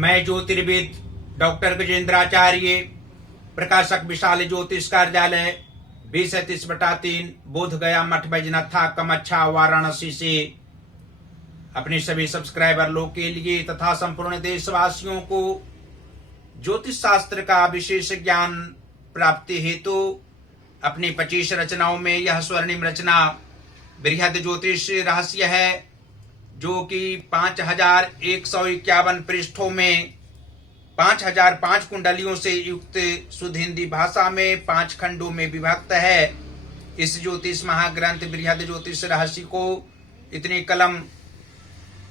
मैं ज्योतिर्विद डॉक्टर गजेंद्राचार्य, प्रकाशक विशाल ज्योतिष कार्यालय 20-30/3 बोध गया मठ बैजनाथा कमच्छा वाराणसी से अपने सभी सब्सक्राइबर लोग के लिए तथा संपूर्ण देशवासियों को ज्योतिष शास्त्र का विशेष ज्ञान प्राप्ति हेतु अपनी 25 रचनाओं में यह स्वर्णिम रचना बृहद ज्योतिष रहस्य है, जो कि 5151 पृष्ठों में 5005 कुंडलियों से युक्त शुद्ध हिंदी भाषा में 5 खंडों में विभक्त है। इस ज्योतिष महाग्रंथ बृहद ज्योतिष रहस्य को इतनी कलम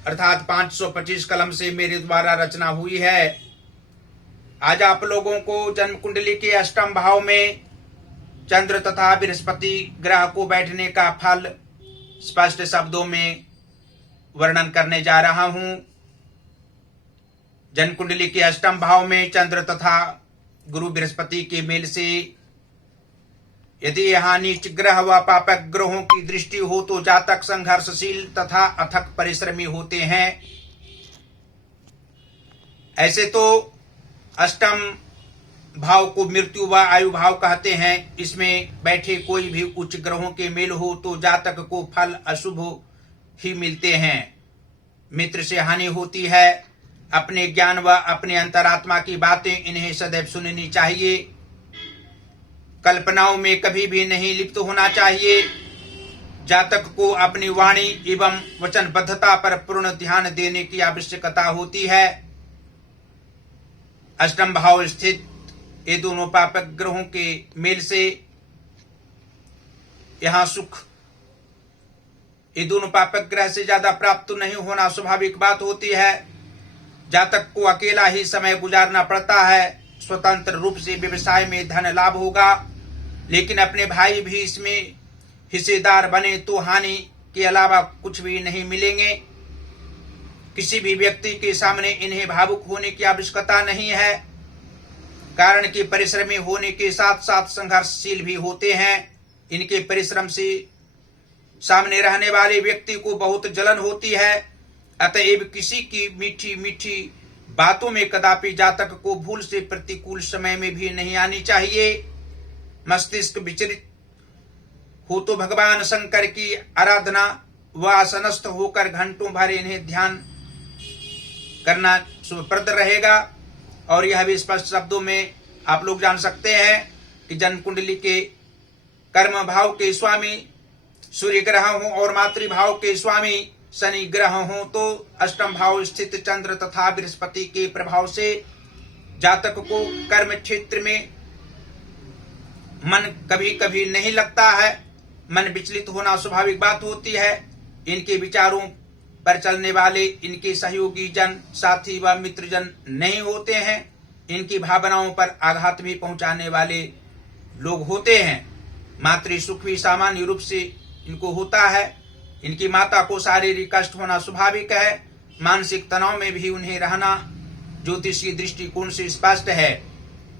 अर्थात 525 कलम से मेरे द्वारा रचना हुई है। आज आप लोगों को जन्म कुंडली के अष्टम भाव में चंद्र तथा बृहस्पति ग्रह को बैठने का फल स्पष्ट शब्दों में वर्णन करने जा रहा हूं। जन्म कुंडली के अष्टम भाव में चंद्र तथा गुरु बृहस्पति के मेल से यदि यहाँ नीच ग्रह व पापक ग्रहों की दृष्टि हो तो जातक संघर्षशील तथा अथक परिश्रमी होते हैं। ऐसे तो अष्टम भाव को मृत्यु व आयु भाव कहते हैं। इसमें बैठे कोई भी उच्च ग्रहों के मेल हो तो जातक को फल अशुभ ही मिलते हैं। मित्र से हानि होती है। अपने ज्ञान व अपने अंतरात्मा की बातें इन्हें सदैव सुननी चाहिए। कल्पनाओं में कभी भी नहीं लिप्त होना चाहिए। जातक को अपनी वाणी एवं वचनबद्धता पर पूर्ण ध्यान देने की आवश्यकता होती है। अष्टम भाव स्थित ये दोनों पापक ग्रहों के मेल से यहां सुख ये दोनों पापक ग्रह से ज्यादा प्राप्त नहीं होना स्वाभाविक बात होती है। जातक को अकेला ही समय गुजारना पड़ता है। स्वतंत्र रूप से व्यवसाय में धन लाभ होगा, लेकिन अपने भाई भी इसमें हिस्सेदार बने तो हानि के अलावा कुछ भी नहीं मिलेंगे। किसी भी व्यक्ति के सामने इन्हें भावुक होने की आवश्यकता नहीं है, कारण कि परिश्रमी होने के साथ साथ संघर्षशील भी होते हैं। इनके परिश्रम से सामने रहने वाले व्यक्ति को बहुत जलन होती है। अतएव किसी की मीठी मीठी बातों में कदापि जातक को भूल से प्रतिकूल समय में भी नहीं आनी चाहिए। मस्तिष्क विचलित हो तो भगवान शंकर की आराधना व आसनस्थ होकर घंटों भर इन्हें ध्यान करना शुभप्रद रहेगा। और यह भी स्पष्ट शब्दों में आप लोग जान सकते हैं कि जन्म कुंडली के कर्म भाव के स्वामी सूर्य ग्रह हों और मातृभाव के स्वामी शनि ग्रह हों तो अष्टम भाव स्थित चंद्र तथा बृहस्पति के प्रभाव से जातक को कर्म क्षेत्र में मन कभी कभी नहीं लगता है। मन विचलित होना स्वाभाविक बात होती है। इनके विचारों पर चलने वाले इनके सहयोगी जन साथी व मित्रजन नहीं होते हैं। इनकी भावनाओं पर आघात भी पहुंचाने वाले लोग होते हैं। मातृ सुख भी सामान्य रूप से इनको होता है। इनकी माता को शारीरिक कष्ट होना स्वाभाविक है। मानसिक तनाव में भी उन्हें रहना ज्योतिषीय दृष्टिकोण से स्पष्ट है।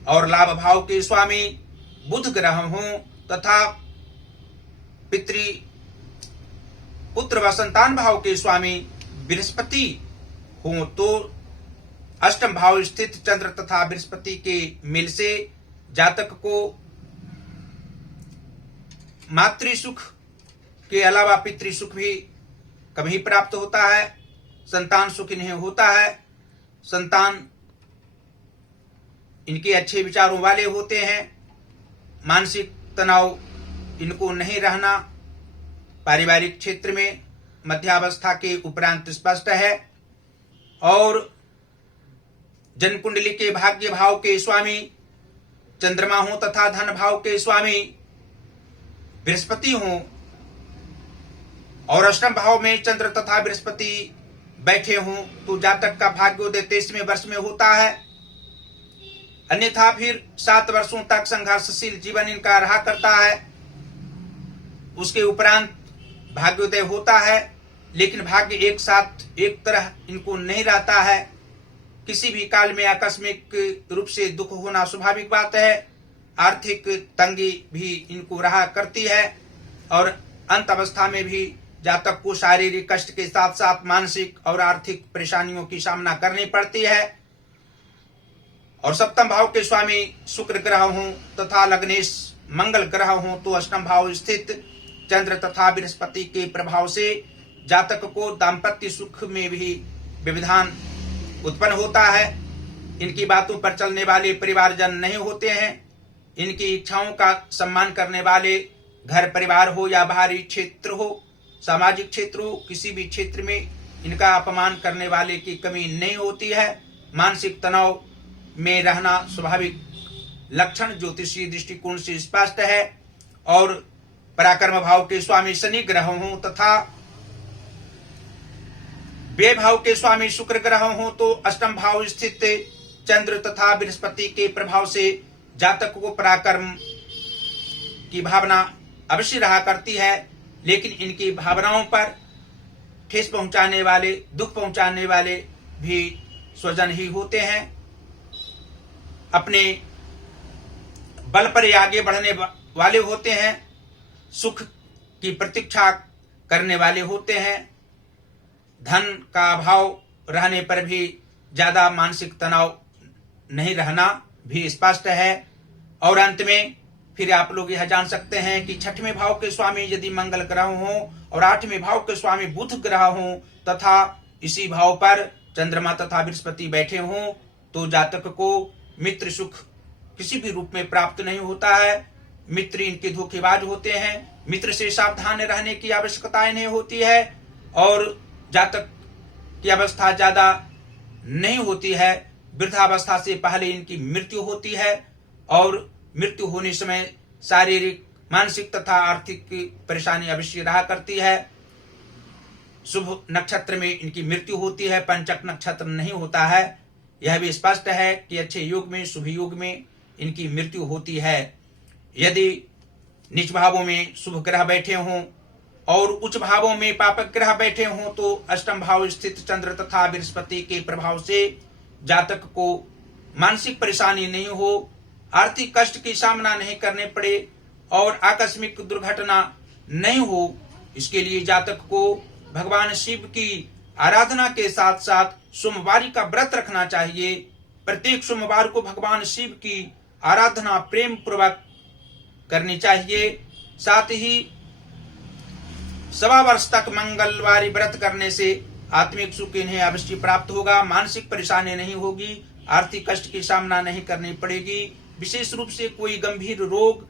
और लाभ भाव के स्वामी बुध ग्रह हों तथा पुत्र व संतान भाव के स्वामी बृहस्पति हों तो अष्टम भाव स्थित चंद्र तथा बृहस्पति के मेल से जातक को मातृ सुख के अलावा पितृ सुख भी कभी प्राप्त होता है। संतान सुख इन्हें होता है। संतान इनके अच्छे विचारों वाले होते हैं। मानसिक तनाव इनको नहीं रहना पारिवारिक क्षेत्र में मध्यावस्था के उपरांत स्पष्ट है। और जन्म कुंडली के भाग्य भाव के स्वामी चंद्रमा हो तथा धन भाव के स्वामी बृहस्पति हों और अष्टम भाव में चंद्र तथा बृहस्पति बैठे हों तो जातक का भाग्योदय 23वें वर्ष में होता है। अन्यथा फिर 7 वर्षों तक संघर्षशील जीवन इनका रहा करता है। उसके उपरांत भाग्योदय होता है, लेकिन भाग्य एक साथ एक तरह इनको नहीं रहता है। किसी भी काल में आकस्मिक रूप से दुख होना स्वाभाविक बात है। आर्थिक तंगी भी इनको रहा करती है और अंत अवस्था में भी जातक को शारीरिक कष्ट के साथ साथ मानसिक और आर्थिक परेशानियों की सामना करनी पड़ती है। और सप्तम भाव के स्वामी शुक्र ग्रह हों तथा लग्नेश मंगल ग्रह हों तो अष्टम भाव स्थित चंद्र तथा बृहस्पति के प्रभाव से जातक को दाम्पत्य सुख में भी व्यवधान उत्पन्न होता है। इनकी बातों पर चलने वाले परिवारजन नहीं होते हैं। इनकी इच्छाओं का सम्मान करने वाले घर परिवार हो या बाहरी क्षेत्र हो, सामाजिक क्षेत्र हो, किसी भी क्षेत्र में इनका अपमान करने वाले की कमी नहीं होती है। मानसिक तनाव में रहना स्वाभाविक लक्षण ज्योतिषीय दृष्टिकोण से स्पष्ट है। और पराक्रम भाव के स्वामी शनि ग्रह हों तथा व्यय भाव के स्वामी शुक्र ग्रह हों तो अष्टम भाव स्थित चंद्र तथा बृहस्पति के प्रभाव से जातक को पराक्रम की भावना अवश्य रहा करती है, लेकिन इनकी भावनाओं पर ठेस पहुंचाने वाले, दुख पहुंचाने वाले भी स्वजन ही होते हैं। अपने बल पर आगे बढ़ने वाले होते हैं, सुख की प्रतीक्षा करने वाले होते हैं। धन का अभाव रहने पर भी ज्यादा मानसिक तनाव नहीं रहना भी स्पष्ट है। और अंत में फिर आप लोग यह जान सकते हैं कि छठवें भाव के स्वामी यदि मंगल ग्रह हों और आठवें भाव के स्वामी बुध ग्रह हों तथा इसी भाव पर चंद्रमा तथा बृहस्पति बैठे हों तो जातक को मित्र सुख किसी भी रूप में प्राप्त नहीं होता है। मित्र इनके धोखेबाज होते हैं। मित्र से सावधान रहने की आवश्यकता नहीं होती है और जातक की अवस्था ज्यादा नहीं होती है। वृद्धावस्था से पहले इनकी मृत्यु होती है और मृत्यु होने समय शारीरिक, मानसिक तथा आर्थिक परेशानी अवश्य रहा करती है। शुभ नक्षत्र में इनकी मृत्यु होती है, पंचक नक्षत्र नहीं होता है। यह भी स्पष्ट है कि अच्छे युग में, शुभ युग में इनकी मृत्यु होती है। यदि नीच भावों में शुभ ग्रह बैठे हों और उच्च भावों में पापक ग्रह बैठे हों तो अष्टम भाव स्थित चंद्र तथा बृहस्पति के प्रभाव से जातक को मानसिक परेशानी नहीं हो, आर्थिक कष्ट की सामना नहीं करने पड़े और आकस्मिक दुर्घटना नहीं हो। इसके लिए जातक को भगवान शिव की आराधना के साथ साथ सोमवारी का व्रत रखना चाहिए। प्रत्येक सोमवार को भगवान शिव की आराधना प्रेम पूर्वक करनी चाहिए। साथ ही 1.25 वर्ष तक मंगलवारी व्रत करने से आत्मिक सुख इन्हें अवश्य प्राप्त होगा। मानसिक परेशानी नहीं होगी, आर्थिक कष्ट की सामना नहीं करनी पड़ेगी, विशेष रूप से कोई गंभीर रोग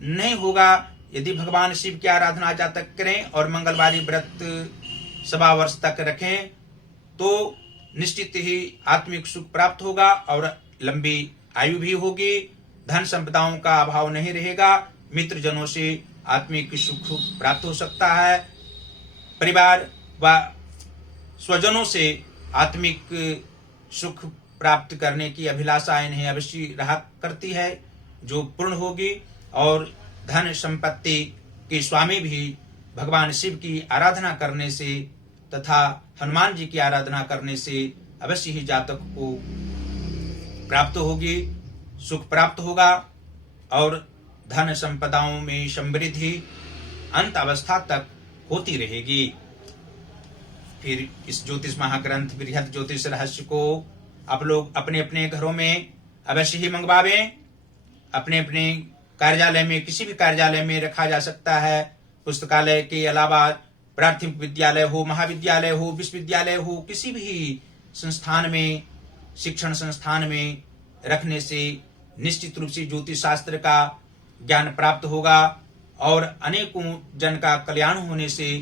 नहीं होगा। यदि भगवान शिव की आराधना जातक करें और मंगलवारी व्रत 1.25 वर्ष तक रखें तो निश्चित ही आत्मिक सुख प्राप्त होगा और लंबी आयु भी होगी। धन संपदाओं का अभाव नहीं रहेगा। मित्रजनों से आत्मिक सुख प्राप्त हो सकता है। परिवार व स्वजनों से आत्मिक सुख प्राप्त करने की अभिलाषा इन्हें अवश्य रहा करती है जो पूर्ण होगी। और धन संपत्ति के स्वामी भी भगवान शिव की आराधना करने से तथा हनुमान जी की आराधना करने से अवश्य ही जातक को प्राप्त होगी, सुख प्राप्त होगा और धन संपदाओं में समृद्धि अंत अवस्था तक होती रहेगी। फिर इस ज्योतिष महाग्रंथ बृहद ज्योतिष रहस्य को आप लोग अपने अपने घरों में अवश्य ही मंगवावें। अपने अपने कार्यालय में, किसी भी कार्यालय में रखा जा सकता है। पुस्तकालय के अलावा प्राथमिक विद्यालय हो, महाविद्यालय हो, विश्वविद्यालय हो, किसी भी संस्थान में, शिक्षण संस्थान में रखने से निश्चित रूप से ज्योतिष शास्त्र का ज्ञान प्राप्त होगा और अनेकों जन का कल्याण होने से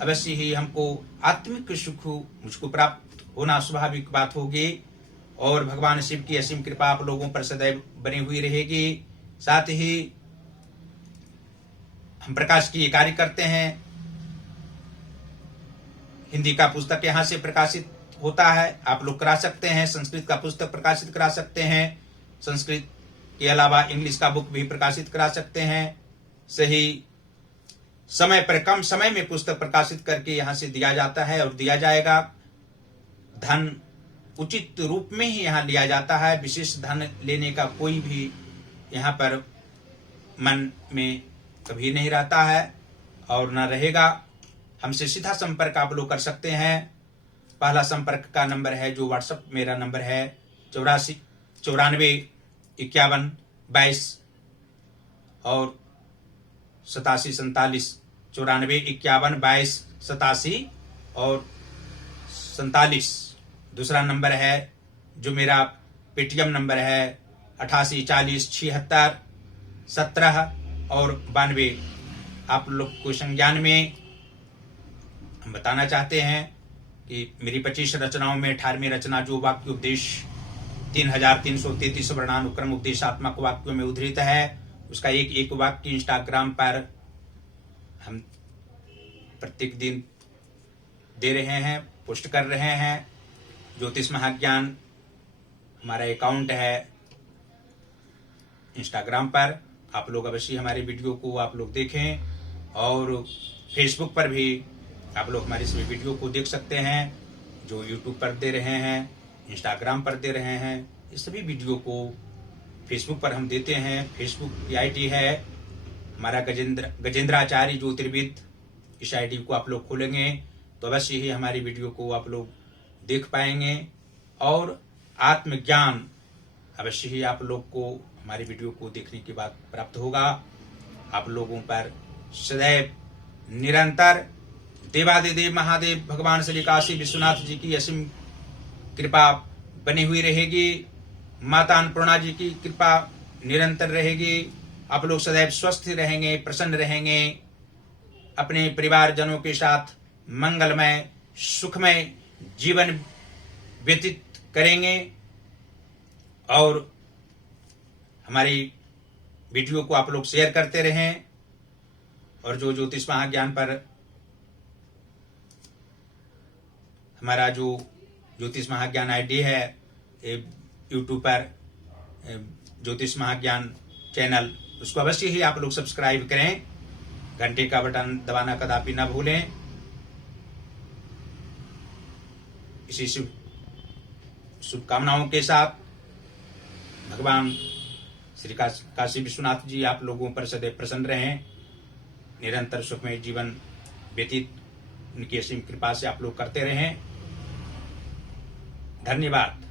अवश्य ही हमको आत्मिक सुख मुझको प्राप्त होना स्वाभाविक बात होगी। और भगवान शिव की असीम कृपा आप लोगों पर सदैव बनी हुई रहेगी। साथ ही हम प्रकाश की कार्य करते हैं। हिंदी का पुस्तक यहाँ से प्रकाशित होता है, आप लोग करा सकते हैं। संस्कृत का पुस्तक प्रकाशित करा सकते हैं। संस्कृत के अलावा इंग्लिश का बुक भी प्रकाशित करा सकते हैं। सही समय पर, कम समय में पुस्तक प्रकाशित करके यहाँ से दिया जाता है और दिया जाएगा। धन उचित रूप में ही यहाँ लिया जाता है। विशेष धन लेने का कोई भी यहाँ पर मन में कभी नहीं रहता है और न रहेगा। हमसे सीधा संपर्क आप लोग कर सकते हैं। पहला संपर्क का नंबर है जो व्हाट्सएप मेरा नंबर है 84 94 51 22 और 87 47, 94 51 22 87 और 47 दूसरा नंबर है। जो मेरा पेटीएम नंबर है 88 40 76 17 और 92। आप लोग को संज्ञान में हम बताना चाहते हैं कि मेरी 25 रचनाओं में 18वीं रचना जो वाक्य उपदेश 3333 वर्णानुक्रम उपदेशात्मक वाक्यों में उद्धृत है, उसका एक एक वाक्य इंस्टाग्राम पर हम प्रत्येक दिन दे रहे हैं, पोस्ट कर रहे हैं। ज्योतिष महाज्ञान हमारा अकाउंट है इंस्टाग्राम पर। आप लोग अवश्य हमारे वीडियो को आप लोग देखें और फेसबुक पर भी आप लोग हमारे सभी वीडियो को देख सकते हैं। जो यूट्यूब पर दे रहे हैं, इंस्टाग्राम पर दे रहे हैं, इस सभी वीडियो को फेसबुक पर हम देते हैं। फेसबुक की आईडी है हमारा गजेंद्राचार्य ज्योतिर्विद। इस आईडी को आप लोग खोलेंगे तो अवश्य ही हमारी वीडियो को आप लोग देख पाएंगे और आत्मज्ञान अवश्य ही आप लोग को हमारी वीडियो को देखने के बाद प्राप्त होगा। आप लोगों पर सदैव निरंतर देवादिदेव महादेव भगवान श्री काशी विश्वनाथ जी की असीम कृपा बनी हुई रहेगी। माता अन्नपूर्णा जी की कृपा निरंतर रहेगी। आप लोग सदैव स्वस्थ रहेंगे, प्रसन्न रहेंगे, अपने परिवारजनों के साथ मंगलमय सुखमय जीवन व्यतीत करेंगे और हमारी वीडियो को आप लोग शेयर करते रहें। और जो ज्योतिष महाज्ञान पर हमारा जो ज्योतिष महाज्ञान आईडी है यूट्यूब पर ज्योतिष महाज्ञान चैनल, उसको अवश्य ही आप लोग सब्सक्राइब करें, घंटे का बटन दबाना कदापि न भूलें। इसी शुभकामनाओं के साथ भगवान श्री काशी विश्वनाथ जी आप लोगों पर सदैव प्रसन्न रहें, निरंतर सुखमय जीवन व्यतीत उनकी असीम कृपा से आप लोग करते रहें। धन्यवाद।